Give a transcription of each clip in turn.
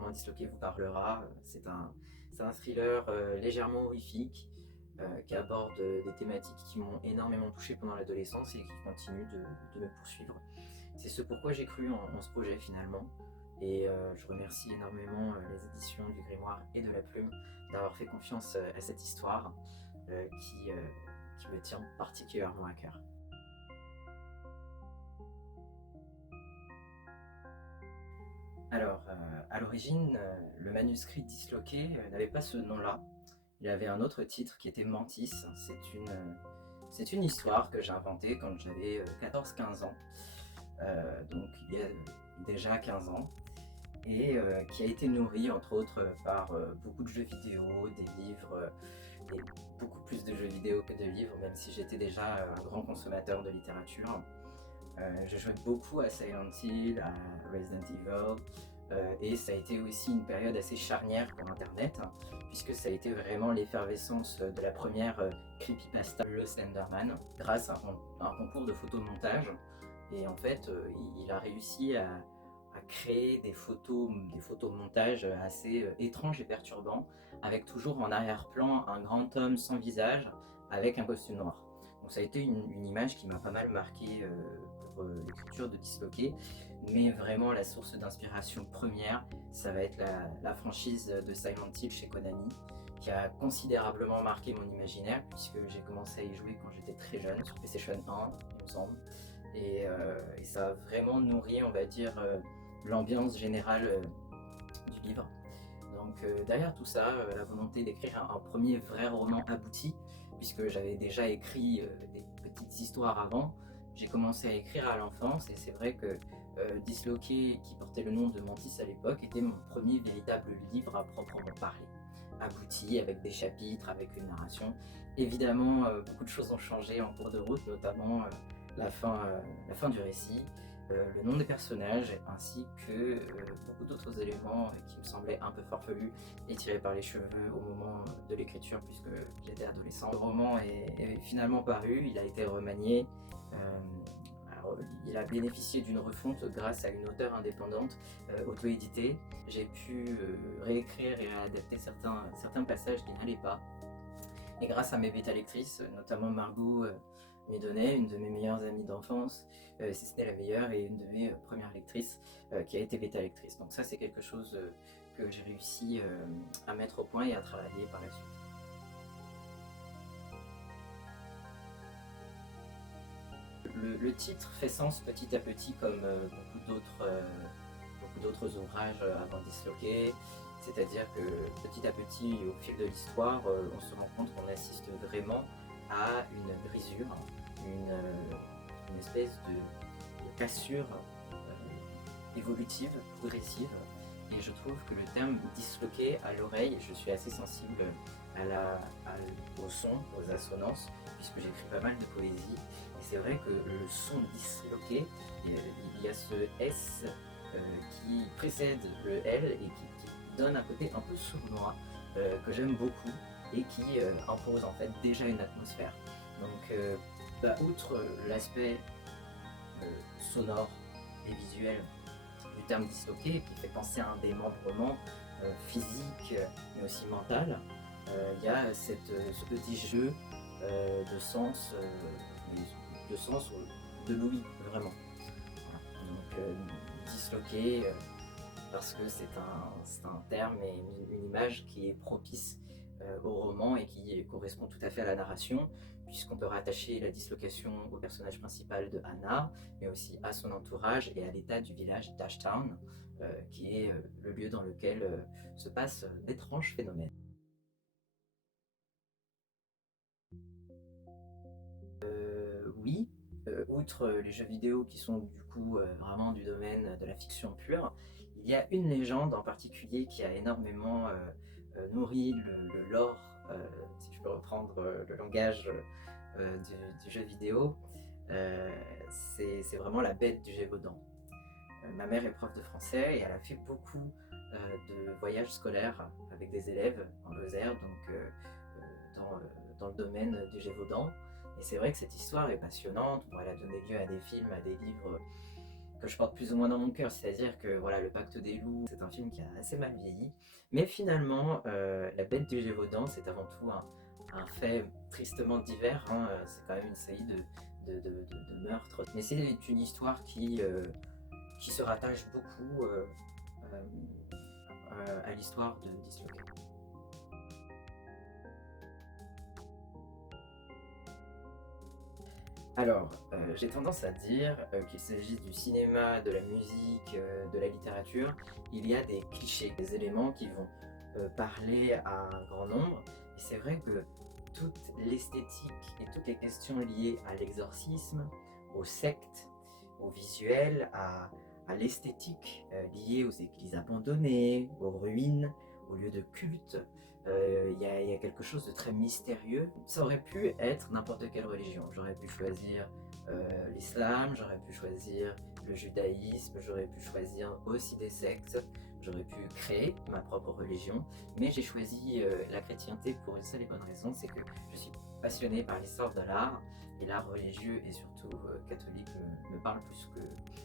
roman disloqué vous parlera. C'est un thriller légèrement horrifique qui aborde des thématiques qui m'ont énormément touché pendant l'adolescence et qui continuent de me poursuivre. C'est ce pourquoi j'ai cru en ce projet finalement. Et je remercie énormément les éditions du Grimoire et de la Plume d'avoir fait confiance à cette histoire qui me tient particulièrement à cœur. Alors, à l'origine, le manuscrit disloqué n'avait pas ce nom-là. Il avait un autre titre qui était Mantis. C'est une histoire que j'ai inventée quand j'avais 14-15 ans, donc il y a déjà 15 ans, et qui a été nourrie entre autres par beaucoup de jeux vidéo, des livres, et beaucoup plus de jeux vidéo que de livres, même si j'étais déjà un grand consommateur de littérature. Je jouais beaucoup à Silent Hill, à Resident Evil, et ça a été aussi une période assez charnière pour Internet, hein, puisque ça a été vraiment l'effervescence de la première creepypasta, le Slenderman, grâce à un concours de photomontage. Et en fait, il a réussi à créer des photomontages assez étranges et perturbants, avec toujours en arrière-plan un grand homme sans visage, avec un costume noir. Donc ça a été une image qui m'a pas mal marqué pour l'écriture de Disloqué, mais vraiment la source d'inspiration première, ça va être la franchise de Silent Hill chez Konami, qui a considérablement marqué mon imaginaire, puisque j'ai commencé à y jouer quand j'étais très jeune, sur PlayStation 1, il me semble, et ça a vraiment nourri, on va dire, l'ambiance générale du livre. Donc derrière tout ça, la volonté d'écrire un premier vrai roman abouti, puisque j'avais déjà écrit des petites histoires avant. J'ai commencé à écrire à l'enfance et c'est vrai que Disloqué, qui portait le nom de Mantis à l'époque, était mon premier véritable livre à proprement parler. Abouti, avec des chapitres, avec une narration. Évidemment, beaucoup de choses ont changé en cours de route, notamment la fin du récit, le nom des personnages, ainsi que beaucoup d'autres éléments qui me semblaient un peu farfelus et tirés par les cheveux au moment de l'écriture, puisque j'étais adolescent. Le roman est finalement paru, il a été remanié. Alors, il a bénéficié d'une refonte grâce à une auteure indépendante auto-éditée. J'ai pu réécrire et adapter certains passages qui n'allaient pas. Et grâce à mes bêta-lectrices, notamment Margot Médonnet, une de mes meilleures amies d'enfance, si ce n'est la meilleure, et une de mes premières lectrices qui a été bêta-lectrice. Donc ça, c'est quelque chose que j'ai réussi à mettre au point et à travailler par la suite. Le titre fait sens petit à petit, comme beaucoup d'autres ouvrages avant Disloqué, c'est-à-dire que petit à petit, au fil de l'histoire, on se rend compte qu'on assiste vraiment à une brisure, une espèce de cassure évolutive, progressive. Et je trouve que le terme disloqué à l'oreille, je suis assez sensible au son, aux assonances, puisque j'écris pas mal de poésie. Et c'est vrai que le son disloqué, il y a ce S qui précède le L et qui donne un côté un peu sournois que j'aime beaucoup et qui impose en fait déjà une atmosphère. Donc, outre l'aspect sonore et visuel du terme disloqué, qui fait penser à un démembrement physique mais aussi mental, il y a ce petit jeu de sens, de l'ouïe, vraiment. Voilà. Donc disloqué, parce que c'est un terme et une image qui est propice au roman et qui correspond tout à fait à la narration, puisqu'on peut rattacher la dislocation au personnage principal de Anna, mais aussi à son entourage et à l'état du village d'Ashtown, qui est le lieu dans lequel se passent d'étranges phénomènes. Oui, outre les jeux vidéo qui sont du coup vraiment du domaine de la fiction pure, il y a une légende en particulier qui a énormément nourri le lore, si je peux reprendre le langage du jeu vidéo. Euh, c'est vraiment la bête du Gévaudan. Ma mère est prof de français et elle a fait beaucoup de voyages scolaires avec des élèves en Lozère, donc dans le domaine du Gévaudan. Et c'est vrai que cette histoire est passionnante. Bon, elle a donné lieu à des films, à des livres que je porte plus ou moins dans mon cœur, c'est-à-dire que voilà, Le Pacte des loups, c'est un film qui a assez mal vieilli, mais finalement, La Bête du Gévaudan, c'est avant tout un fait tristement divers, hein, c'est quand même une série de meurtres, mais c'est une histoire qui se rattache beaucoup euh, à l'histoire de Disloqué. Alors, j'ai tendance à dire qu'il s'agisse du cinéma, de la musique, de la littérature, il y a des clichés, des éléments qui vont parler à un grand nombre. Et c'est vrai que toute l'esthétique et toutes les questions liées à l'exorcisme, aux sectes, au visuel, à l'esthétique liée aux églises abandonnées, aux ruines, aux lieux de culte, il y a quelque chose de très mystérieux. Ça aurait pu être n'importe quelle religion. J'aurais pu choisir l'islam, j'aurais pu choisir le judaïsme, j'aurais pu choisir aussi des sectes, j'aurais pu créer ma propre religion, mais j'ai choisi la chrétienté pour une seule et bonne raison, c'est que je suis passionné par l'histoire de l'art, et l'art religieux et surtout catholique me parle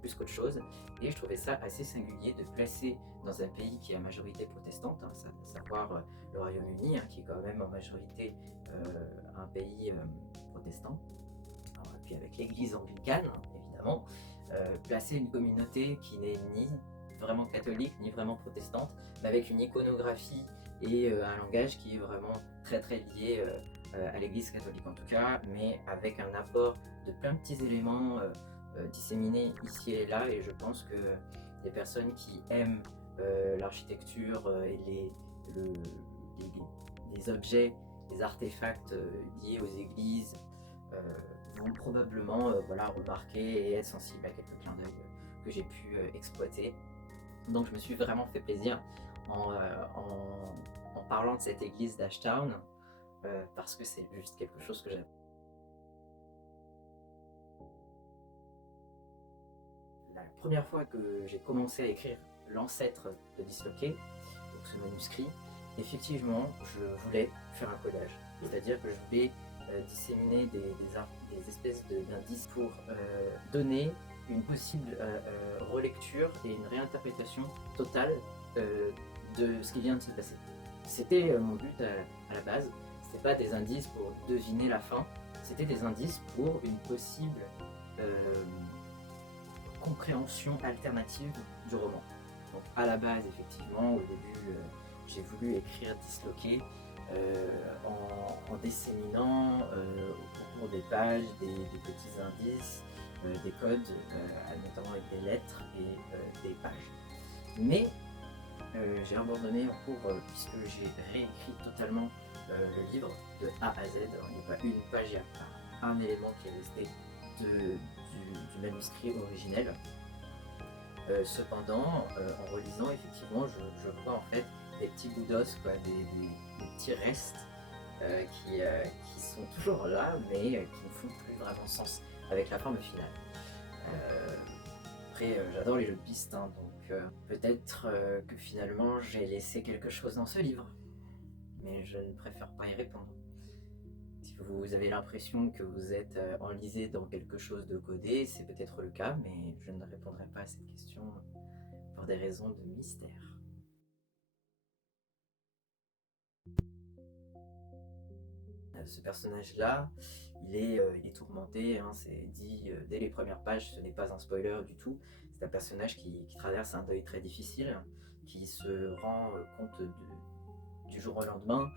plus qu'autre chose. Et je trouvais ça assez singulier de placer dans un pays qui est à majorité protestante, hein, savoir le Royaume-Uni, hein, qui est quand même en majorité un pays protestant, alors, et puis avec l'église anglicane, hein, évidemment, placer une communauté qui n'est ni vraiment catholique, ni vraiment protestante, mais avec une iconographie et un langage qui est vraiment très très lié à l'église catholique en tout cas, mais avec un apport de plein de petits éléments disséminés ici et là, et je pense que les personnes qui aiment l'architecture et le- les objets, les artefacts liés aux églises euh, vont probablement voilà, remarquer et être sensibles à quelques clins d'œil que j'ai pu exploiter. Donc je me suis vraiment fait plaisir en parlant de cette église d'Ashtown parce que c'est juste quelque chose que j'aime. La première fois que j'ai commencé à écrire l'ancêtre de Disloqué, donc ce manuscrit, effectivement, je voulais faire un codage. C'est-à-dire que je voulais disséminer des espèces d'indices pour donner une possible relecture et une réinterprétation totale euh, de ce qui vient de se passer. C'était mon but à la base. C'était pas des indices pour deviner la fin, c'était des indices pour une possible euh, compréhension alternative du roman. Donc à la base, effectivement, au début, j'ai voulu écrire Disloqué en disséminant au cours des pages des petits indices, des codes, notamment avec des lettres et des pages. Mais j'ai abandonné en cours puisque j'ai réécrit totalement le livre de A à Z. Alors, il n'y a pas une page, il y a pas un élément qui est resté du manuscrit originel. Cependant, en relisant, effectivement, je vois en fait des petits bouts d'os, quoi, des petits restes qui sont toujours là, mais qui ne font plus vraiment sens avec la forme finale. Euh, Après, j'adore les jeux de pistes, hein, donc peut-être que finalement j'ai laissé quelque chose dans ce livre, mais je ne préfère pas y répondre. Si vous avez l'impression que vous êtes enlisé dans quelque chose de codé, c'est peut-être le cas, mais je ne répondrai pas à cette question pour des raisons de mystère. Ce personnage-là, il est tourmenté, hein, c'est dit dès les premières pages, ce n'est pas un spoiler du tout. C'est un personnage qui traverse un deuil très difficile, qui se rend compte du jour au lendemain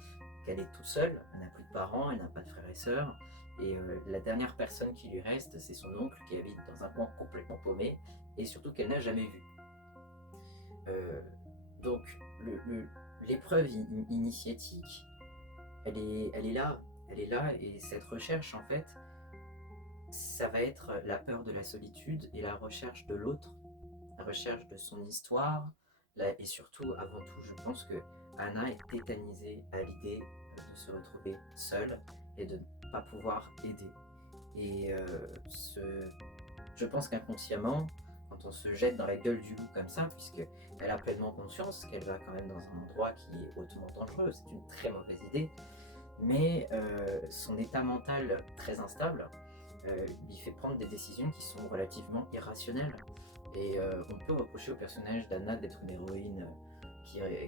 qu'elle est toute seule, elle n'a plus de parents, elle n'a pas de frères et sœurs, et la dernière personne qui lui reste, c'est son oncle qui habite dans un coin complètement paumé, et surtout qu'elle n'a jamais vu. Euh, donc l'épreuve initiatique, elle est là, et cette recherche, en fait, ça va être la peur de la solitude et la recherche de l'autre, la recherche de son histoire, et surtout, avant tout, je pense que Anna est tétanisée à l'idée de se retrouver seule et de ne pas pouvoir aider. Et je pense qu'inconsciemment, quand on se jette dans la gueule du loup comme ça, puisqu'elle a pleinement conscience qu'elle va quand même dans un endroit qui est hautement dangereux, c'est une très mauvaise idée, mais son état mental très instable lui fait prendre des décisions qui sont relativement irrationnelles. Et on peut reprocher au personnage d'Anna d'être une héroïne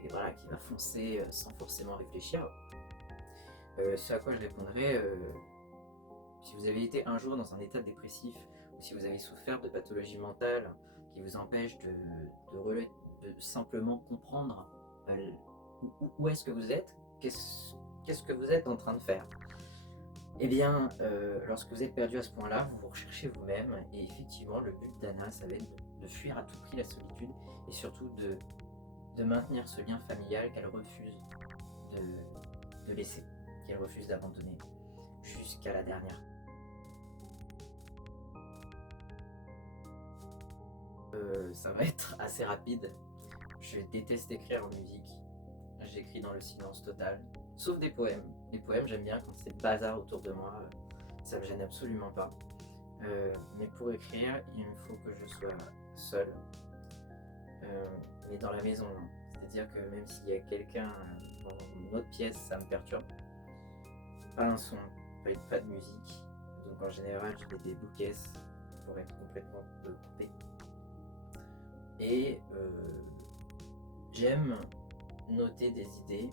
voilà, qui va foncer sans forcément réfléchir. Ce à quoi je répondrais, si vous avez été un jour dans un état dépressif, ou si vous avez souffert de pathologie mentale qui vous empêche de simplement comprendre où est-ce que vous êtes, qu'est-ce que vous êtes en train de faire. Eh bien, lorsque vous êtes perdu à ce point-là, vous vous recherchez vous-même, et effectivement, le but d'Anna, ça va être de fuir à tout prix la solitude, et surtout de maintenir ce lien familial qu'elle refuse de laisser, qu'elle refuse d'abandonner, jusqu'à la dernière. Ça va être assez rapide. Je déteste écrire en musique. J'écris dans le silence total, sauf des poèmes. Les poèmes, j'aime bien quand c'est bazar autour de moi, ça me gêne absolument pas. Mais pour écrire, il me faut que je sois seul, mais dans la maison. C'est-à-dire que même s'il y a quelqu'un dans une autre pièce, ça me perturbe. Pas un son, pas de musique. Donc en général, je mets des bouquets pour être complètement coupé. Et j'aime noter des idées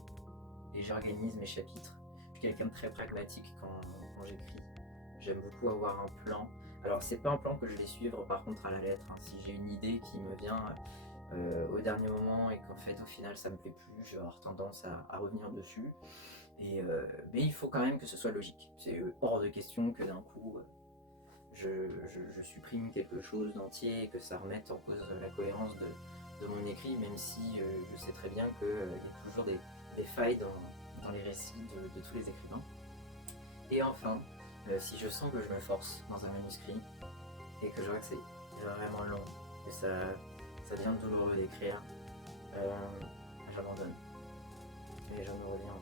et j'organise mes chapitres. Je suis quelqu'un de très pragmatique quand j'écris. J'aime beaucoup avoir un plan. Alors c'est pas un plan que je vais suivre par contre à la lettre, hein. Si j'ai une idée qui me vient au dernier moment et qu'en fait au final ça me plaît plus, je vais avoir tendance à revenir dessus. Mais il faut quand même que ce soit logique. C'est hors de question que d'un coup je supprime quelque chose d'entier et que ça remette en cause la cohérence de mon écrit, même si je sais très bien qu'il y a toujours des failles dans les récits de tous les écrivains. Et enfin, si je sens que je me force dans un manuscrit et que je vois que c'est vraiment long, que ça devient douloureux d'écrire, j'abandonne. Mais je me reviens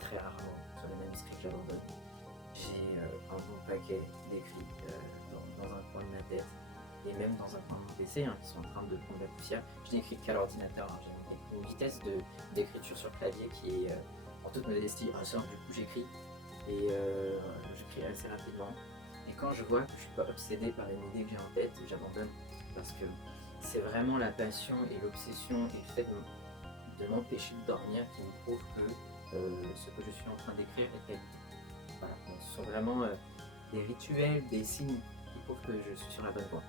très rarement sur les manuscrits que j'abandonne. J'ai un bon paquet d'écrits dans un coin de ma tête et même dans un coin de mon PC qui sont en train de prendre la poussière. Je n'écris qu'à l'ordinateur, hein. J'ai une vitesse d'écriture sur clavier qui est en toute modestie ressort. Du coup j'écris et j'écris assez rapidement. Et quand je vois que je ne suis pas obsédé par une idée que j'ai en tête, j'abandonne parce que c'est vraiment la passion et l'obsession et le fait de m'empêcher de dormir qui me prouve que ce que je suis en train d'écrire est qualité. Voilà, ce sont vraiment des rituels, des signes qui prouvent que je suis sur la bonne voie.